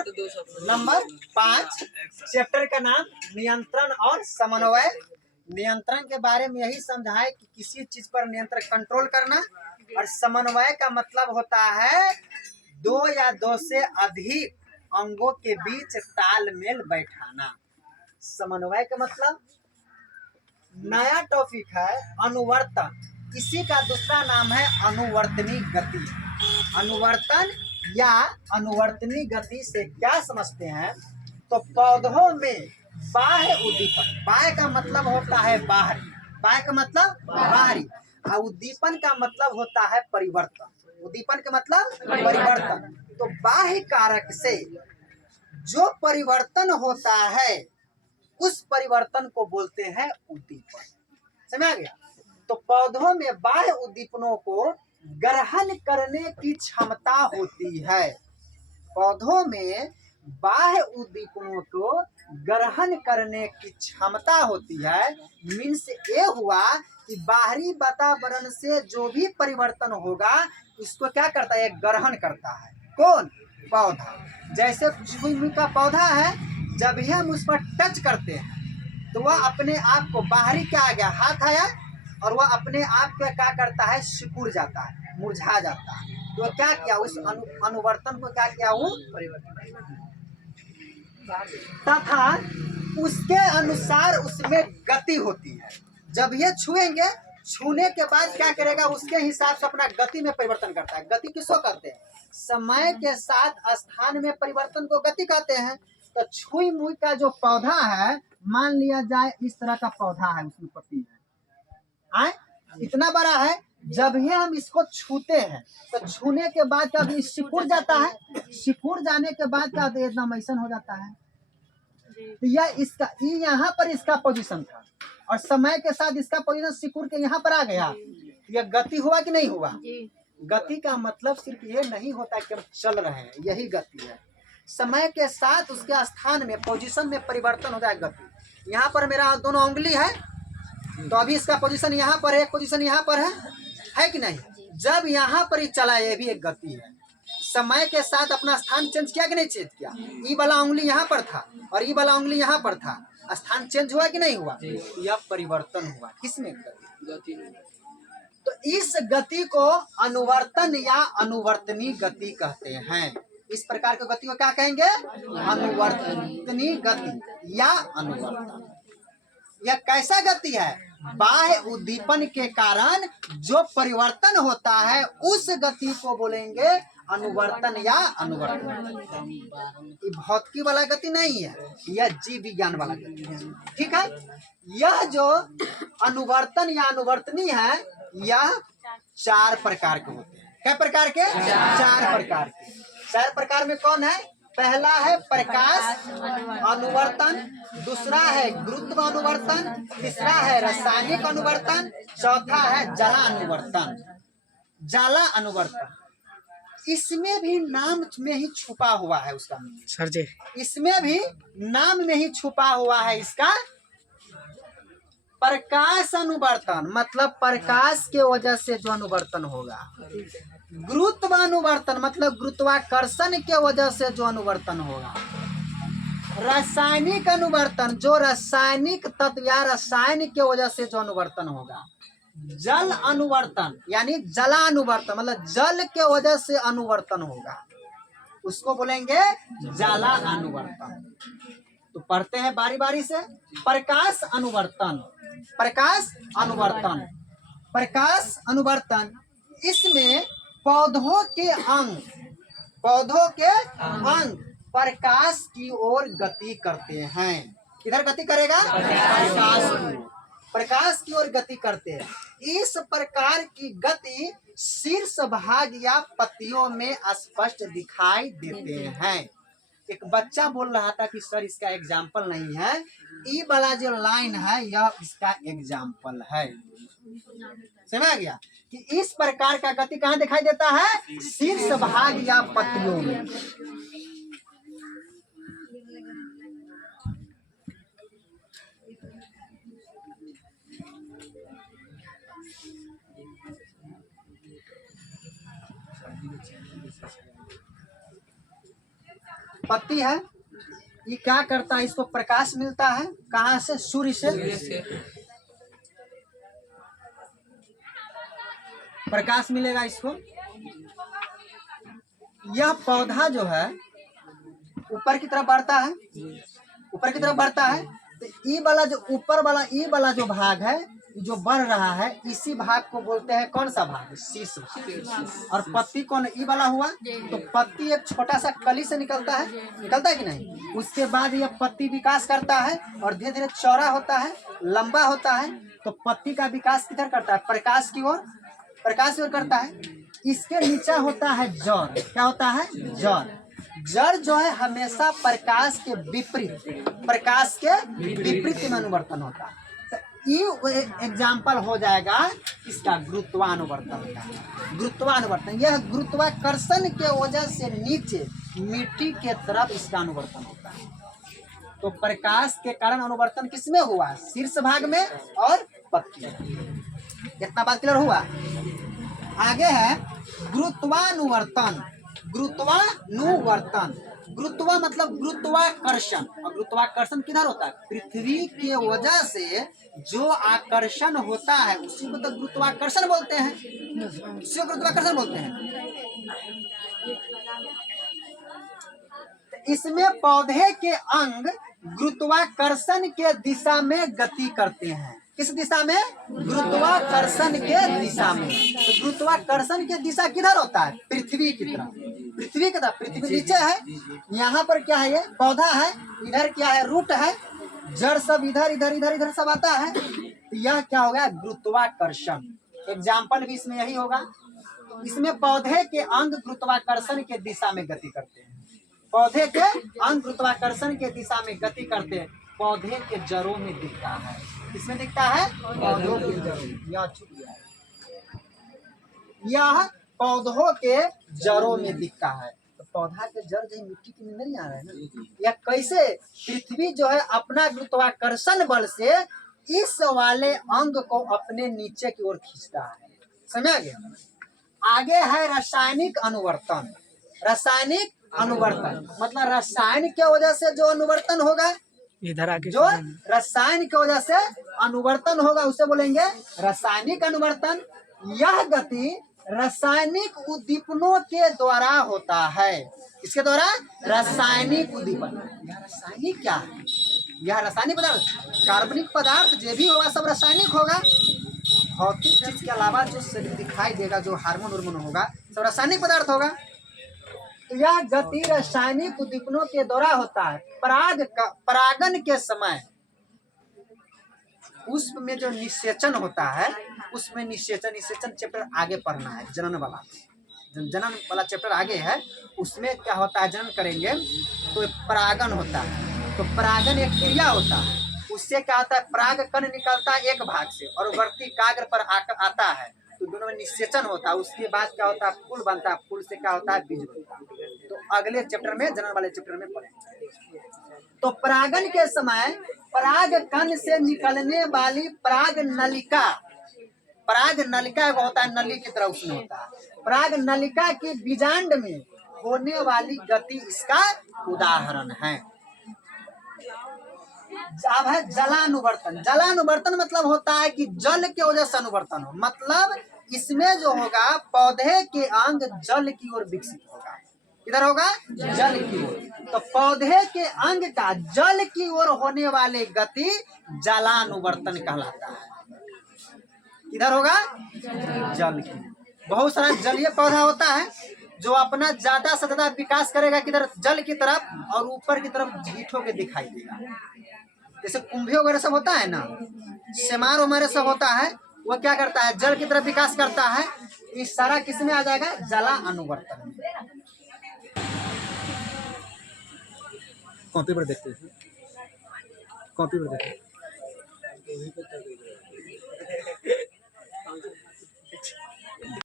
Number 5 chapter का नाम नियंत्रण और समन्वय। नियंत्रण के बारे में यही समझा है कि किसी चीज पर नियंत्रण कंट्रोल करना, और समन्वय का मतलब होता है दो या दो से अधिक अंगों के बीच तालमेल बैठाना। समन्वय का मतलब नया टॉपिक है अनुवर्तन। इसी का दूसरा नाम है अनुवर्तनी गति। अनुवर्तन या अनुवर्तनी गति से क्या समझते हैं? तो पौधों में बाह्य उद्दीपन, बाह्य का मतलब होता है बाहरी, बाह्य का मतलब बाहरी, और उद्दीपन का मतलब होता है परिवर्तन। उद्दीपन का मतलब परिवर्तन। तो बाह्य कारक से जो परिवर्तन होता है उस परिवर्तन को बोलते हैं उद्दीपन। समझ आ गया? तो पौधों में बाह्य उद्दीपनों को ग्रहण करने की क्षमता होती है। पौधों में बाह्य उद्दीपनों को ग्रहण करने की क्षमता होती है। मीन्स ये हुआ कि बाहरी वातावरण से जो भी परिवर्तन होगा उसको क्या करता है? ग्रहण करता है। कौन? पौधा। जैसे फूल का पौधा है, जब भी हम उस पर टच करते हैं तो वह अपने आप को बाहरी क्या आ गया? हाथ आया, और वह अपने आप क्या करता है? सिकुड़ जाता है, मुरझा जाता है। तो क्या किया? उस अनुवर्तन को क्या किया? वो तथा उसके अनुसार उसमें गति होती है। जब ये छुएंगे, छूने के बाद क्या करेगा? उसके हिसाब से अपना गति में परिवर्तन करता है। गति किसको कहते हैं? समय के साथ स्थान में परिवर्तन को गति कहते हैं। तो छुई मुई का जो पौधा है, मान लिया जाए इस तरह का पौधा है, उसमें पत्ती है, इतना बड़ा है। जब ही हम इसको छूते हैं तो छूने के बाद क्या सिकुड़ जाता है। सिकुड़ जाने के बाद क्या एकदम ऐसा हो जाता है। तो यह इसका यहाँ पर इसका पोजीशन था, और समय के साथ इसका पोजीशन सिकुड़ के यहाँ पर आ गया। यह गति हुआ कि नहीं हुआ? गति का मतलब सिर्फ ये नहीं होता कि हम चल रहे हैं, यही गति है। समय के साथ उसके स्थान में, पोजीशन में परिवर्तन हो जाए गति। यहाँ पर मेरा दोनों उंगली है, तो अभी इसका पोजीशन यहाँ पर है, एक पोजीशन यहाँ पर है कि नहीं? जब यहाँ पर ही चला, ये भी एक गति है। समय के साथ अपना स्थान चेंज किया कि नहीं चेंज किया? ई वाला उंगली यहाँ पर था और ई वाला उंगली यहाँ पर था, स्थान चेंज हुआ कि नहीं हुआ? यह परिवर्तन हुआ। किसमें? गति में। तो इस गति को अनुवर्तन या अनुवर्तनी गति कहते हैं। इस प्रकार की गति को क्या कहेंगे? अनुवर्तनी गति या अनुवर्तन। यह कैसा गति है? बाह्य उद्दीपन के कारण जो परिवर्तन होता है उस गति को बोलेंगे अनुवर्तन या अनुवर्तन। ये भौतिकी वाला गति नहीं है, यह जीव विज्ञान वाला गति है। ठीक है? यह जो अनुवर्तन या अनुवर्तनी है, यह 4 प्रकार के होते हैं। क्या प्रकार के? 4 प्रकार के। 4 प्रकार में कौन है? पहला है प्रकाश अनुवर्तन, दूसरा है गुरुत्व अनुवर्तन, तीसरा है रासायनिक अनुवर्तन, चौथा है जला अनुवर्तन। जला अनुवर्तन इसमें भी नाम में ही छुपा हुआ है उसका सर जी। इसमें भी नाम में ही छुपा हुआ है इसका प्रकाश अनुवर्तन, मतलब प्रकाश के वजह से जो अनुवर्तन होगा। गुरुत्व अनुवर्तन मतलब गुरुत्वाकर्षण के वजह से जो अनुवर्तन होगा। रासायनिक अनुवर्तन जो रासायनिक तत्व या रसायन के वजह से जो अनुवर्तन होगा। जल अनुवर्तन यानी जला अनुवर्तन मतलब जल के वजह से अनुवर्तन होगा, उसको बोलेंगे जला अनुवर्तन। तो पढ़ते हैं बारी बारी से। प्रकाश अनुवर्तन, प्रकाश अनुवर्तन, प्रकाश अनुवर्तन इसमें पौधों के अंग, पौधों के अंग प्रकाश की ओर गति करते हैं। किधर गति करेगा? प्रकाश की ओर, प्रकाश की ओर गति करते हैं। इस प्रकार की गति शीर्ष भाग या पत्तियों में स्पष्ट दिखाई देते हैं। एक बच्चा बोल रहा था कि सर इसका एग्जाम्पल नहीं है, ई वाला जो लाइन है यह इसका एग्जाम्पल है। समझ आ गया कि इस प्रकार का गति कहाँ दिखाई देता है? शीर्ष भाग या पत्तियों में। पत्ती है, ये क्या करता है, इसको प्रकाश मिलता है कहाँ से, सूर्य से। प्रकाश मिलेगा इसको। यह पौधा जो है ऊपर की तरफ बढ़ता है, ऊपर की तरफ बढ़ता है। तो ई वाला जो ऊपर वाला ई वाला जो भाग है जो बढ़ रहा है, इसी भाग को बोलते हैं कौन सा भाग, शीर्ष भाग। और पत्ती कौन, ई वाला हुआ। तो पत्ती एक छोटा सा कली से निकलता है कि नहीं। उसके बाद यह पत्ती विकास करता है और धीरे धीरे चौड़ा होता है, लंबा होता है। तो पत्ती का विकास किधर करता है, प्रकाश की ओर, प्रकाश की ओर करता है। इसके नीचे होता है जड़। क्या होता है, जड़। जड़ जो है हमेशा प्रकाश के विपरीत, प्रकाश के विपरीत में अनुवर्तन होता है। तो ये एग्जाम्पल हो जाएगा इसका गुरुत्वानुवर्तन का। गुरुत्वानुवर्तन, यह गुरुत्वाकर्षण के वजह से नीचे मिट्टी के तरफ इसका अनुवर्तन होता है। तो प्रकाश के कारण अनुवर्तन किसमें हुआ, शीर्ष भाग में और पत्ती। इतना बात क्लियर हुआ। आगे है गुरुत्वानुवर्तन। गुरुत्वानुवर्तन, गुरुत्वा मतलब गुरुत्वाकर्षण, और गुरुत्वाकर्षण किधर होता है, पृथ्वी के वजह से जो आकर्षण होता है उसी को तो गुरुत्वाकर्षण बोलते हैं, उसी को गुरुत्वाकर्षण बोलते हैं। इसमें पौधे के अंग गुरुत्वाकर्षण के दिशा में गति करते हैं। किस दिशा में, गुरुत्वाकर्षण के दिशा में। तो गुरुत्वाकर्षण की दिशा किधर होता है, पृथ्वी की तरफ, पृथ्वी की तरफ। पृथ्वी नीचे है, यहाँ पर क्या है, ये पौधा है, इधर क्या है, रूट है, जड़ सब इधर इधर इधर इधर सब आता है। तो यह क्या हो गया, गुरुत्वाकर्षण। एग्जाम्पल भी इसमें यही होगा। इसमें पौधे के अंग गुरुत्वाकर्षण के दिशा में गति करते हैं। पौधे के अंग गुरुत्वाकर्षण के दिशा में गति करते हैं। पौधे के जड़ों में दिखता है, किसमें दिखता है, पौधों के जड़ों। यह पौधों के जड़ों में दिखता है। तो पौधा के जड़ जो मिट्टी के अंदर ही आ रहा है ना। या कैसे, पृथ्वी जो है अपना गुरुत्वाकर्षण बल से इस वाले अंग को अपने नीचे की ओर खींचता है। समझ गए। आगे है रासायनिक अनुवर्तन। रासायनिक अनुवर्तन मतलब रसायन की वजह से जो अनुवर्तन होगा, इधर आके जो रसायन की वजह से अनुवर्तन होगा उसे बोलेंगे रासायनिक अनुवर्तन। यह गति रासायनिक उद्दीपनों के द्वारा होता है। इसके द्वारा रासायनिक उद्दीपन। यह रासायनिक क्या है, यह रासायनिक पदार्थ, कार्बनिक पदार्थ जो भी होगा सब रासायनिक होगा। भौतिक चीज के अलावा जो शरीर दिखाई देगा, जो हार्मोन हार्मोन होगा, सब रासायनिक पदार्थ होगा। तो यह गति रासायनिक उद्दीपनों के द्वारा होता है। परागन के समय पुष्प में जो निषेचन होता है, उसमें निषेचन चैप्टर आगे पढ़ना है, जनन वाला चैप्टर आगे है। उसमें क्या होता है, जनन करेंगे तो परागन होता है। तो परागन एक क्रिया होता है, उससे क्या होता है, पराग कण निकलता है एक भाग से और वर्ती काग्र पर आता है। तो दोनों में निषेचन होता है। उसके बाद क्या होता है, फूल बनता है, फूल से क्या होता है, बीज बनता है। तो अगले चैप्टर में, जनन वाले चैप्टर में पढ़ेंगे। तो परागन के समय पराग कण से निकलने वाली पराग नलिका, पराग नलिका होता है, नली की तरह उसमें होता है। पराग नलिका की बीजांड में होने वाली गति इसका उदाहरण है। अब है जलानुवर्तन। जलानुवर्तन मतलब होता है कि जल के वजह से अनुवर्तन हो। मतलब इसमें जो होगा, पौधे के अंग जल की ओर विकसित होगा। किधर होगा, जल की ओर। तो पौधे के अंग का जल की ओर होने वाले गति जलानुवर्तन कहलाता है। किधर होगा, जल की। बहुत सारा जलीय पौधा होता है जो अपना ज्यादा से ज्यादा विकास करेगा किधर, जल की तरफ, और ऊपर की तरफ झीठों के दिखाई देगा। जैसे कुंभे वगैरह सब होता है ना, सेमार वगैरह सब होता है, वो क्या करता है, जल की तरफ विकास करता है। इस सारा किस में आ जाएगा, जला अनुवर्तन में। कॉपी पर देखते हैं, कॉपी पर देखते हैं।